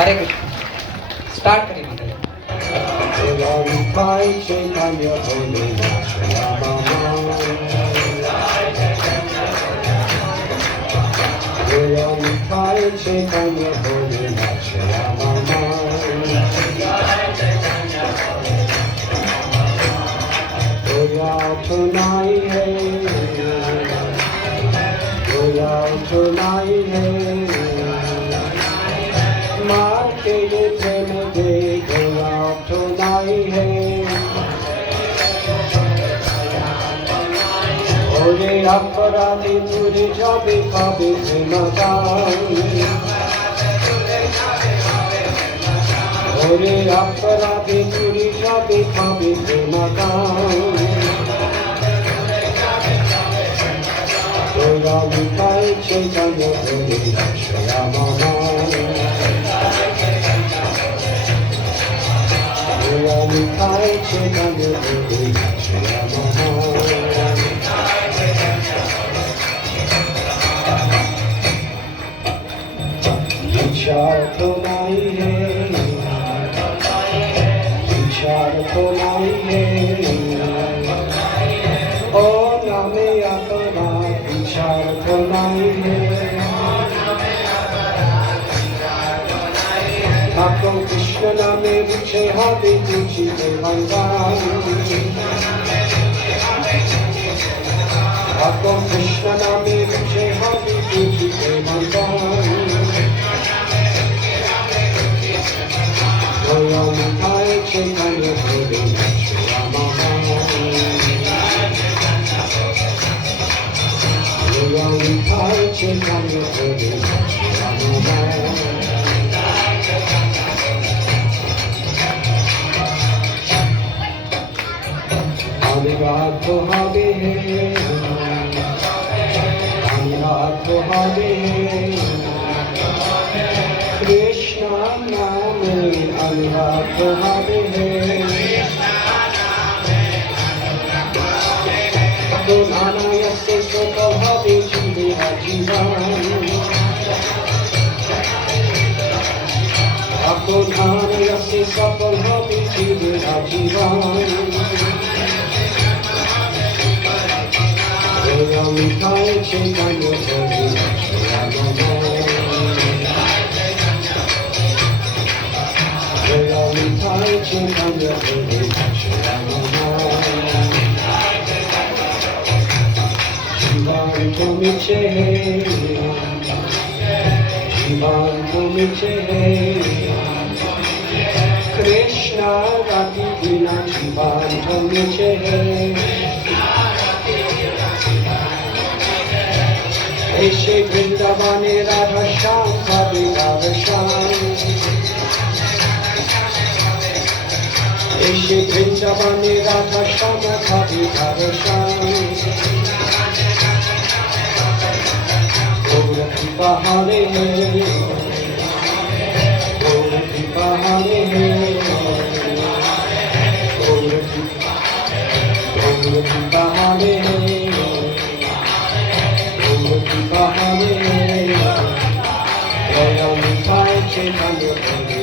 हरे Krishna start करिए माता जी Chaitanya Holinat Shri Mama Goya Tunai Hai माँ के प्रेम दे गया तो नहीं है ओरे अपराधी तुझे जाबे पाबे प्रेम दान ओरे अपराधी तुझे जाबे पाबे प्रेम दान गोया मिठाई चैतन्य होली श्री मामा Mitai Chaitanya Devi Shri Maha Vichar to nahi hai Vichar to nahi hai O name apna vichar to nahi hai Bhakti Krishna name viche habe tuchi devangan Bhakti Krishna name viche habe tuchi devangan Goya Mitai Chaitanya Devi Shri Mama Goya Mitai Chaitanya Devi Shri Mama Anurag habe Anurag habe Krishna नाम अनुराग habe तो नानाय से स्वभावे जीवे जीवन आपको नानाय से स्वभावे जीवे जीवन Goya Mitai Chaitanya Devi Shri Mama Goya Mitai Chaitanya Devi Shri Mama Jivan Tomiche Jivan Tomiche Krishna Rati Vina Jivan Tomiche Eshe Vrindavane Radha Shyam Bhavi Radha Shyam Eshe Vrindavane Radha Shyam Bhavi Radha Shyam Gaura Kripa Hare Gaura Kripa Hare Gaura Kripa Hare Goya Mitai Chaitanya Devi